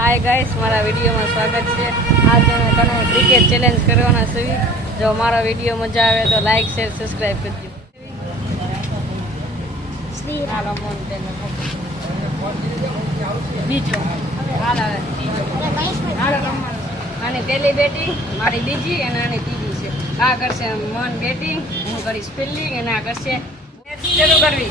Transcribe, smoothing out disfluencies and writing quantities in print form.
Hi guys, मारा video में स्वागत है। आज मैं तने क्रिकेट चैलेंज करवाना छे। जो मारा वीडियो मजा आवे तो लाइक शेयर सब्सक्राइब करजो। आनी पहली बेटिंग मारी बीजी अने आनी तीजी छे। आ करशे मन बेटिंग, हूँ करीश फील्डिंग अने आ करशे मैच चालू करवी।